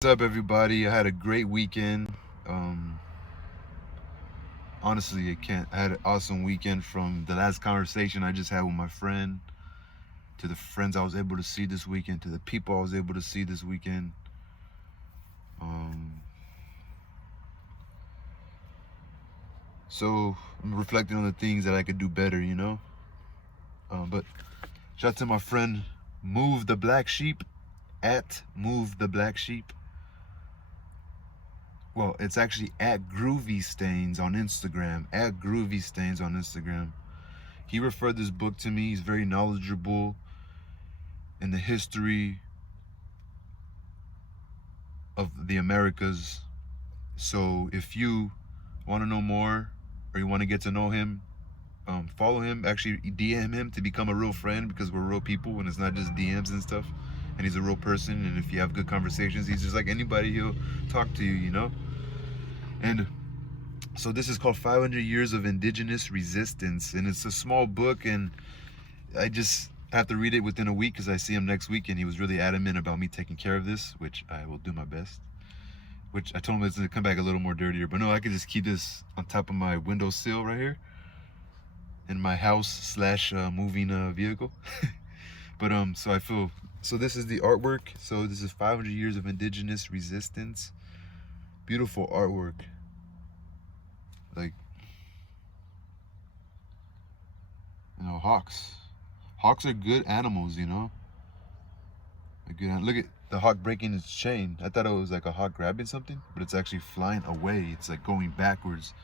What's up, everybody? I had a great weekend. Honestly, I had an awesome weekend from the last conversation I just had with my friend, to the friends I was able to see this weekend, to the people I was able to see this weekend. Um, so I'm reflecting on the things that I could do better, you know. But shout out to my friend, Move the Black Sheep, at Move the Black Sheep. Well, it's actually at Groovy Stains on Instagram. At Groovy Stains on Instagram. He referred this book to me. He's very knowledgeable in the history of the Americas. So if you want to know more, or you want to get to know him, follow him. Actually, DM him to become a real friend, because we're real people and it's not just DMs and stuff. And he's a real person, and if you have good conversations, he's just like anybody. He'll talk to you, you know. And so this is called 500 Years of Indigenous Resistance, and it's a small book, and I just have to read it within a week because I see him next week, and he was really adamant about me taking care of this, which I will do my best. Which I told him it's gonna come back a little more dirtier, but no, I could just keep this on top of my windowsill right here in my house slash moving vehicle. But so this is the artwork. So this is 500 Years of Indigenous Resistance. Beautiful artwork. Like, you know, hawks. Hawks are good animals, you know. Look at the hawk breaking its chain. I thought it was like a hawk grabbing something, but it's actually flying away. It's like going backwards.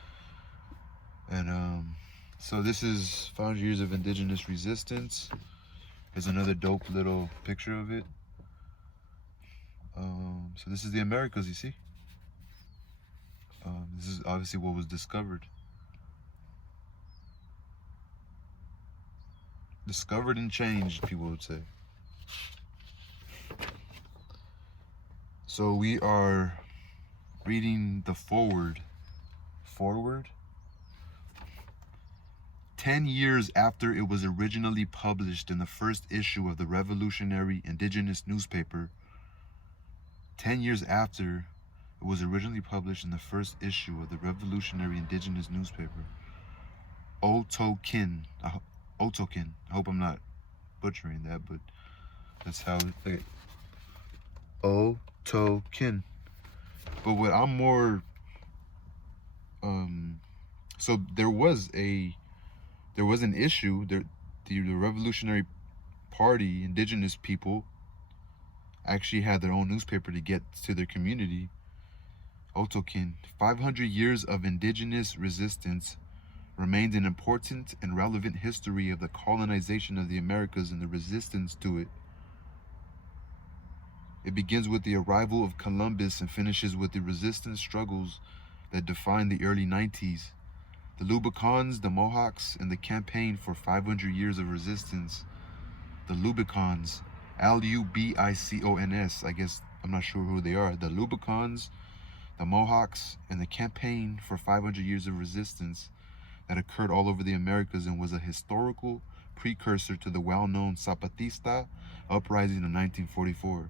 And so this is 500 Years of Indigenous Resistance. There's another dope little picture of it. So this is the Americas, you see. This is obviously what was discovered. Discovered and changed, people would say. So we are reading the foreword. Foreword? 10 years after it was originally published in the first issue of the revolutionary Indigenous newspaper, 10 years after it was originally published in the first issue of the revolutionary Indigenous newspaper, Otokin. Otokin. I hope I'm not butchering that, but that's how it. Otokin. But what I'm more, so there was an issue. The Revolutionary Party, indigenous people, actually had their own newspaper to get to their community. Otokin. 500 years of indigenous resistance remained an important and relevant history of the colonization of the Americas and the resistance to it. It begins with the arrival of Columbus and finishes with the resistance struggles that defined the early 90s. The Lubicons, the Mohawks, and the campaign for 500 years of resistance. The Lubicons, Lubicons, I guess, I'm not sure who they are. The Lubicons, the Mohawks, and the campaign for 500 years of resistance that occurred all over the Americas and was a historical precursor to the well-known Zapatista uprising of 1944.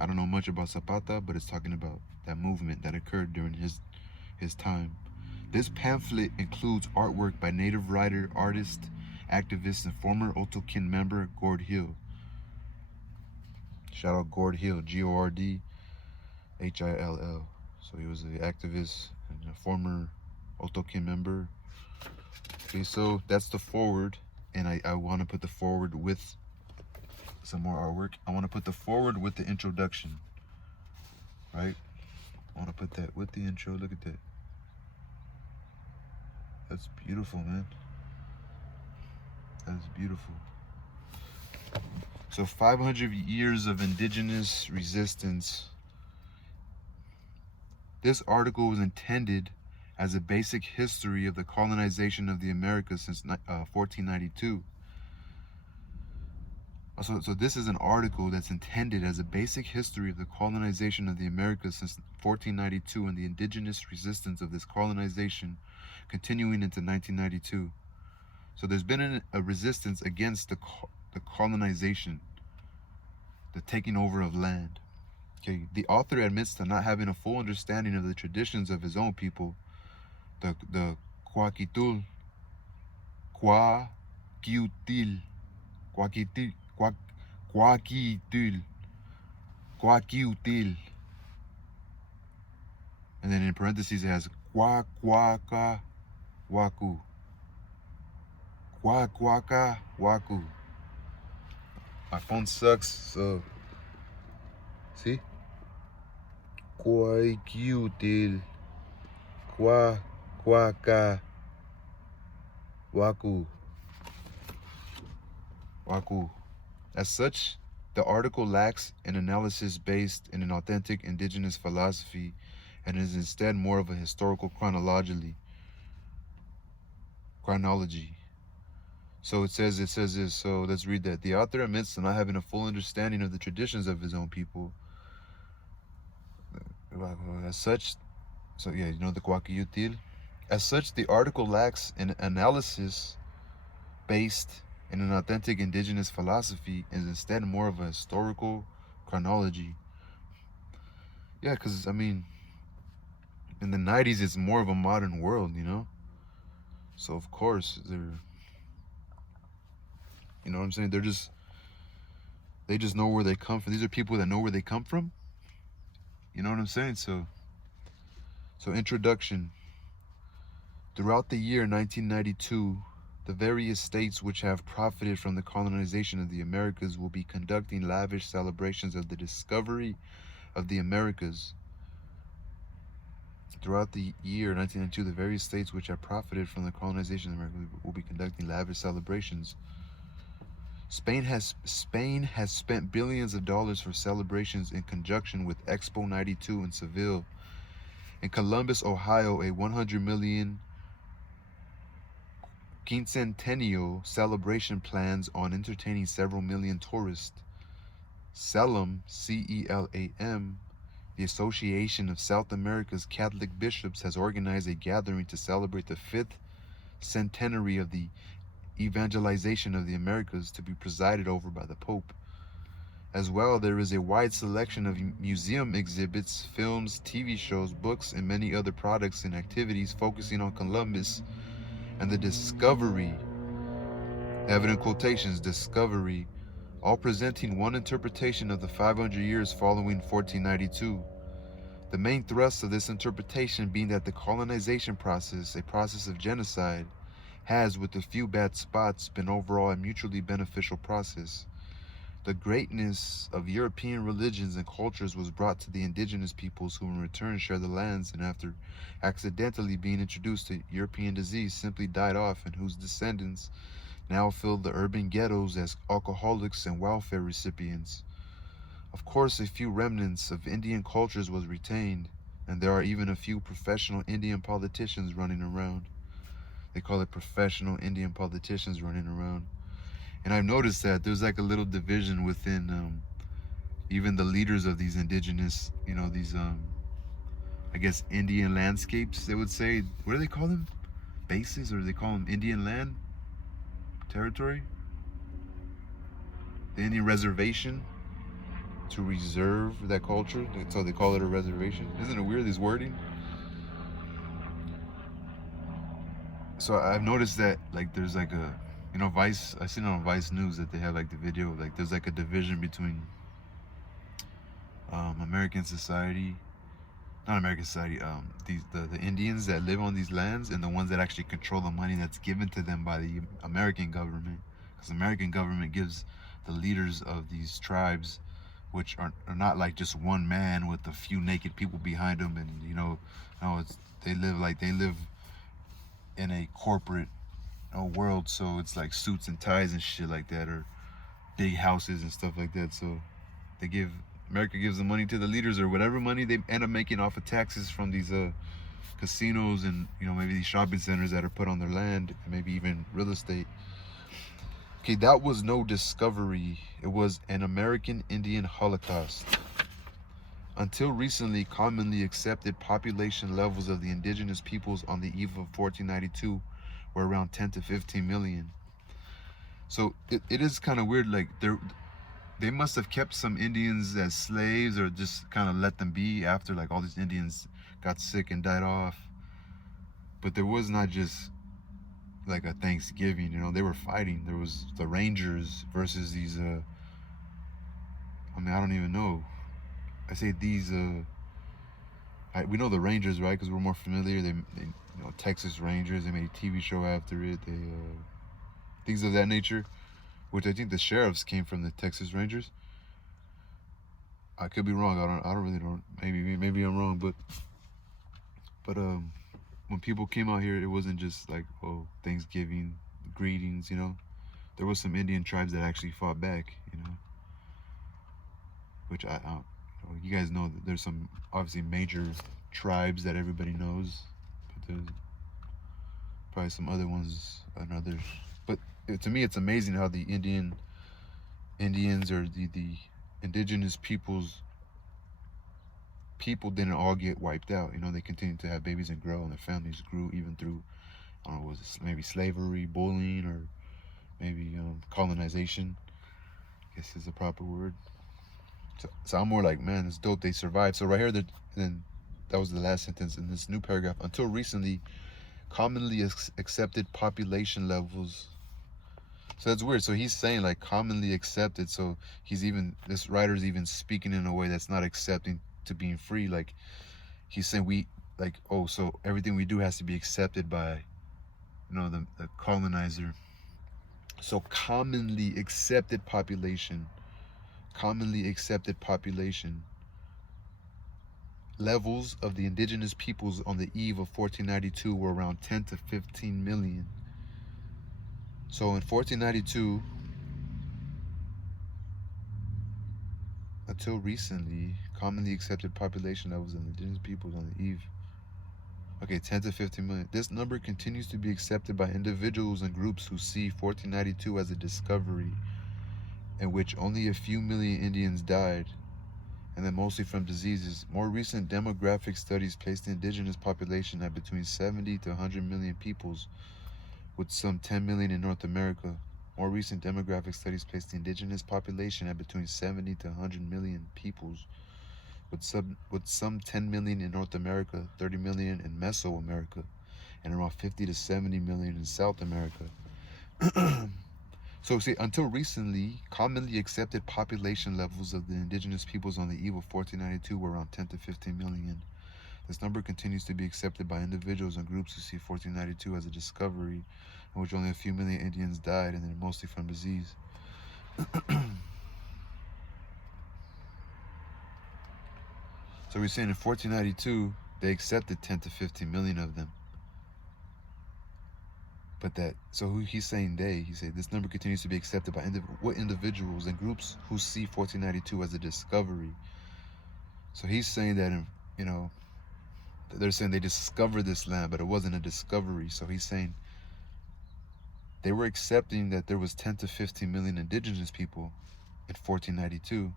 I don't know much about Zapata, but it's talking about that movement that occurred during his time. This pamphlet includes artwork by native writer, artist, activist, and former Otokin member Gord Hill. Shout out Gord Hill, Gordhill. So he was an activist and a former Otokin member. Okay, so that's the foreword, and I want to put the foreword with some more artwork. I want to put the foreword with the introduction, right? I want to put that with the intro. Look at that. That's beautiful, man. That's beautiful. So 500 years of indigenous resistance. This article was intended as a basic history of the colonization of the Americas since 1492. So this is an article that's intended as a basic history of the colonization of the Americas since 1492 and the indigenous resistance of this colonization continuing into 1992. So there's been a resistance against the colonization, the taking over of land. Okay, the author admits to not having a full understanding of the traditions of his own people, the Kwakitul, Kwakiutil, Kwakitil, Kwakitul, Kwakiutil, and then in parentheses it has Kwakwaka Waku, Kwakwaka Waku. My phone sucks, so see, Kwakiutil, Kwakwaka Waku. Waku. As such, the article lacks an analysis based in an authentic indigenous philosophy and is instead more of a historical chronology. So it says this, so let's read that. The author admits to not having a full understanding of the traditions of his own people. As such, so yeah, you know the Kwakiyutil. As such, the article lacks an analysis based in an authentic indigenous philosophy and is instead more of a historical chronology. Yeah, because, I mean, in the 90s, it's more of a modern world, you know? So, of course, they're, you know what I'm saying? They just know where they come from. These are people that know where they come from. You know what I'm saying? So introduction. Throughout the year 1992, the various states which have profited from the colonization of the Americas will be conducting lavish celebrations of the discovery of the Americas. Throughout the year 1992, the various states which have profited from the colonization of America will be conducting lavish celebrations. Spain has spent billions of dollars for celebrations in conjunction with Expo 92 in Seville. In Columbus, Ohio, a 100 million quincentennial celebration plans on entertaining several million tourists. CELAM, C-E-L-A-M, the Association of South America's Catholic Bishops, has organized a gathering to celebrate the 5th centenary of the evangelization of the Americas, to be presided over by the Pope. As well, there is a wide selection of museum exhibits, films, TV shows, books, and many other products and activities focusing on Columbus and the discovery, evident quotations, discovery, all presenting one interpretation of the 500 years following 1492. The main thrust of this interpretation being that the colonization process, a process of genocide, has, with a few bad spots, been overall a mutually beneficial process. The greatness of European religions and cultures was brought to the indigenous peoples, who in return share the lands, and after accidentally being introduced to European disease, simply died off, and whose descendants now fill the urban ghettos as alcoholics and welfare recipients. Of course, a few remnants of Indian cultures was retained, and there are even a few professional Indian politicians running around. They call it professional Indian politicians running around. And I've noticed that there's like a little division within even the leaders of these indigenous, you know, these, I guess, Indian landscapes, they would say. What do they call them? Bases? Or do they call them Indian land? Territory? The Indian reservation? To reserve that culture, so they call it a reservation. Isn't it weird, this wording? So I've noticed that, like, there's like a, you know, Vice, I seen on Vice News that they have like the video, like there's like a division between American society, not American society, the Indians that live on these lands, and the ones that actually control the money that's given to them by the American government. Because the American government gives the leaders of these tribes, which are not like just one man with a few naked people behind them, and you know, no, it's, they live in a corporate world, so it's like suits and ties and shit like that, or big houses and stuff like that. So America gives the money to the leaders, or whatever money they end up making off of taxes from these casinos, and you know, maybe these shopping centers that are put on their land, and maybe even real estate. Okay, that was no discovery. It was an American Indian Holocaust. Until recently, commonly accepted population levels of the indigenous peoples on the eve of 1492 were around 10 to 15 million. So it is kind of weird, like they must have kept some Indians as slaves or just kind of let them be after like all these Indians got sick and died off. But there was not just like a Thanksgiving, you know, they were fighting. There was the Rangers versus these I mean, I don't even know. I say these we know the Rangers, right? Because we're more familiar. They you know, Texas Rangers. They made a TV show after it. They things of that nature, which I think the sheriffs came from the Texas Rangers. I could be wrong. I don't really know. Maybe I'm wrong, but when people came out here, it wasn't just like, oh, Thanksgiving greetings, you know. There was some Indian tribes that actually fought back, you know. Which you guys know that there's some obviously major tribes that everybody knows, but there's probably some other ones and others. But to me, it's amazing how the Indians or the indigenous people didn't all get wiped out. You know, they continued to have babies and grow, and their families grew even through, I don't know, was it maybe slavery, bullying, or maybe colonization, I guess is the proper word. So I'm more like, man, it's dope they survived. So right here, then that was the last sentence in this new paragraph. Until recently, commonly accepted population levels. So that's weird. So he's saying like commonly accepted. So this writer's even speaking in a way that's not accepting to being free. Like he's saying so everything we do has to be accepted by, you know, the colonizer. So commonly accepted population levels of the indigenous peoples on the eve of 1492 were around 10 to 15 million. So in 1492, until recently, commonly accepted population levels of indigenous peoples on the eve. Okay, 10 to 15 million. This number continues to be accepted by individuals and groups who see 1492 as a discovery in which only a few million Indians died, and then mostly from diseases. More recent demographic studies place the indigenous population at between 70 to 100 million peoples, with some 10 million in North America. More recent demographic studies place the indigenous population at between 70 to 100 million peoples, with some 10 million in North America, 30 million in Mesoamerica, and around 50 to 70 million in South America. So see, until recently, commonly accepted population levels of the indigenous peoples on the eve of 1492 were around 10 to 15 million. This number continues to be accepted by individuals and groups who see 1492 as a discovery in which only a few million Indians died, and then mostly from disease. So we're saying in 1492, they accepted 10 to 15 million of them. So he's saying he said this number continues to be accepted by individuals and groups who see 1492 as a discovery. So he's saying that, you know, they're saying they discovered this land, but it wasn't a discovery. So he's saying they were accepting that there was 10 to 15 million indigenous people in 1492.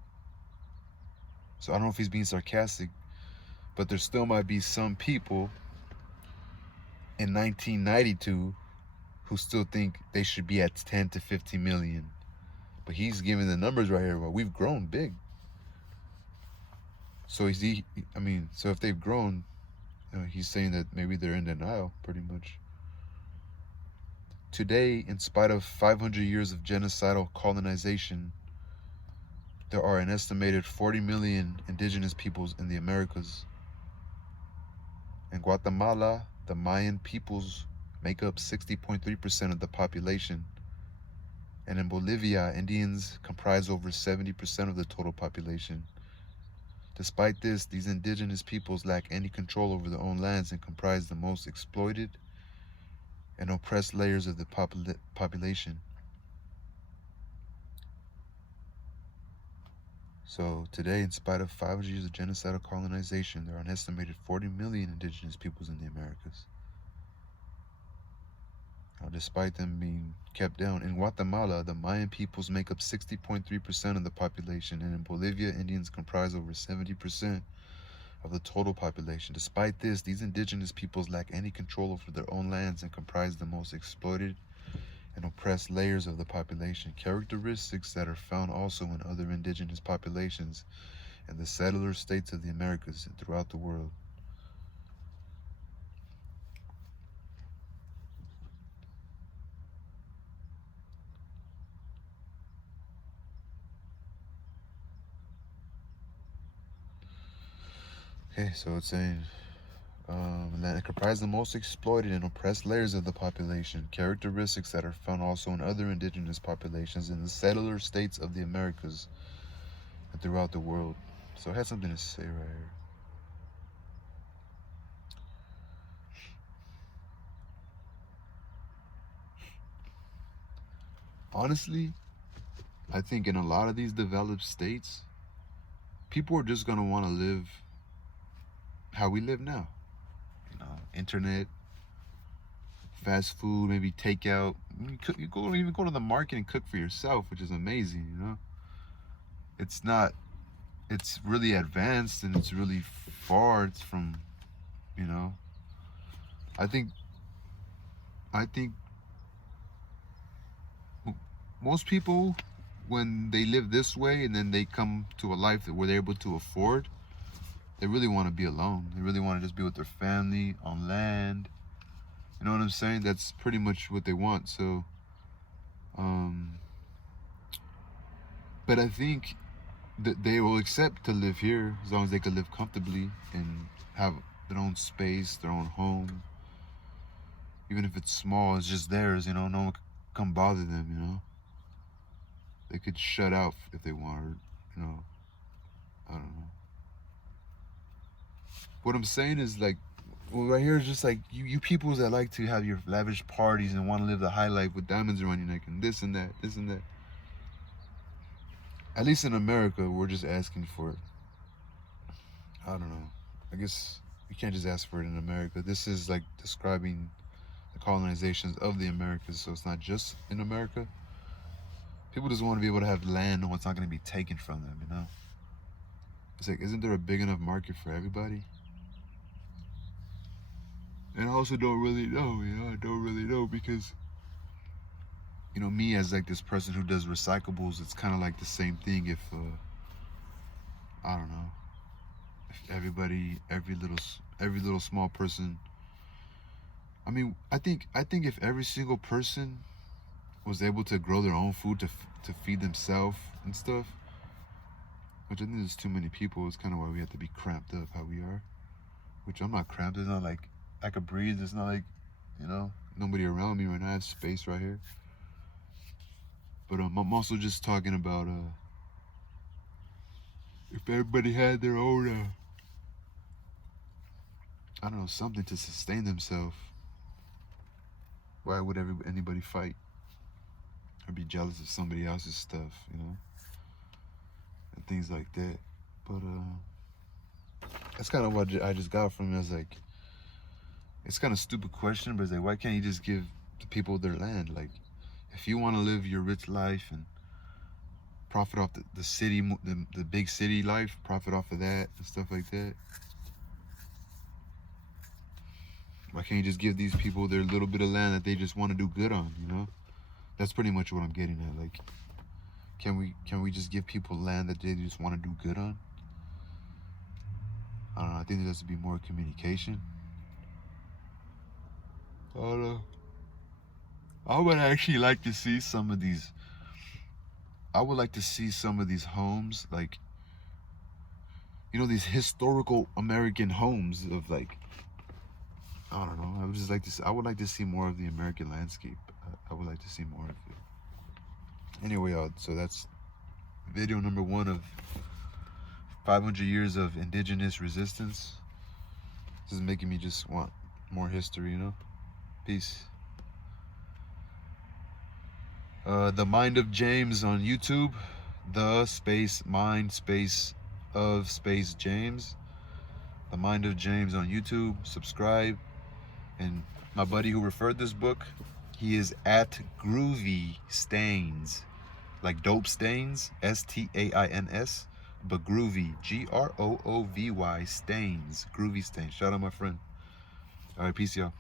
So I don't know if he's being sarcastic, but there still might be some people in 1992 who still think they should be at 10 to 15 million. But he's giving the numbers right here. Well, we've grown big. So so if they've grown, you know, he's saying that maybe they're in denial, pretty much. Today, in spite of 500 years of genocidal colonization, there are an estimated 40 million indigenous peoples in the Americas. In Guatemala, the Mayan peoples make up 60.3% of the population. And in Bolivia, Indians comprise over 70% of the total population. Despite this, these indigenous peoples lack any control over their own lands and comprise the most exploited and oppressed layers of the population. So today, in spite of 500 years of genocidal colonization, there are an estimated 40 million indigenous peoples in the Americas. Now, despite them being kept down, in Guatemala, the Mayan peoples make up 60.3% of the population, and in Bolivia, Indians comprise over 70% of the total population. Despite this, these indigenous peoples lack any control over their own lands and comprise the most exploited and oppressed layers of the population, characteristics that are found also in other indigenous populations and the settler states of the Americas and throughout the world. Okay, so it's saying that it comprises the most exploited and oppressed layers of the population, characteristics that are found also in other indigenous populations in the settler states of the Americas and throughout the world. So I had something to say right here. Honestly, I think in a lot of these developed states, people are just gonna want to live how we live now. You know, internet, fast food, maybe takeout. You even go to the market and cook for yourself, which is amazing. You know, it's not. It's really advanced and it's really far. It's from, you know. I think most people, when they live this way and then they come to a life that where they're able to afford, they really want to be alone. They really want to just be with their family on land. You know what I'm saying? That's pretty much what they want. So, but I think that they will accept to live here as long as they can live comfortably and have their own space, their own home. Even if it's small, it's just theirs, you know, no one can come bother them, you know. They could shut out if they wanted, you know. I don't know. What I'm saying is like, well, right here is just like you peoples that like to have your lavish parties and want to live the high life with diamonds around your neck and this and that, this and that. At least in America, we're just asking for it. I don't know. I guess we can't just ask for it in America. This is like describing the colonizations of the Americas, so it's not just in America. People just want to be able to have land and what's not going to be taken from them, you know? It's like, isn't there a big enough market for everybody? And I also don't really know, you know? I don't really know because, you know, me as like this person who does recyclables, it's kind of like the same thing if, I don't know, if every little small person, I mean, I think if every single person was able to grow their own food to feed themselves and stuff, which I think there's too many people, it's kind of why we have to be cramped up how we are, which I'm not cramped. It's not like I could breathe. It's not like, you know, nobody around me right now. I have space right here. But I'm also just talking about if everybody had their own, I don't know, something to sustain themselves, why would anybody fight or be jealous of somebody else's stuff, you know, and things like that. But that's kind of what I just got from it. I was like, it's kind of a stupid question, but it's like, why can't you just give the people their land? Like, if you want to live your rich life and profit off the city, the big city life, profit off of that and stuff like that, why can't you just give these people their little bit of land that they just want to do good on, you know? That's pretty much what I'm getting at. Like, can we just give people land that they just want to do good on? I don't know. I think there has to be more communication. I don't know. I would actually like to see some of these. I would like to see some of these homes, like, you know, these historical American homes of like, I don't know. I would just like to. I would like to see more of the American landscape. I would like to see more of it. Anyway, y'all. So that's video number 1 of 500 years of indigenous resistance. This is making me just want more history, you know. Peace. The Mind of James on YouTube. The space mind space of space James. The Mind of James on YouTube. Subscribe. And my buddy who referred this book, he is at Groovy Stains, like dope stains, Stains, but Groovy, Groovy Stains, Groovy Stains. Shout out my friend. All right, peace, y'all.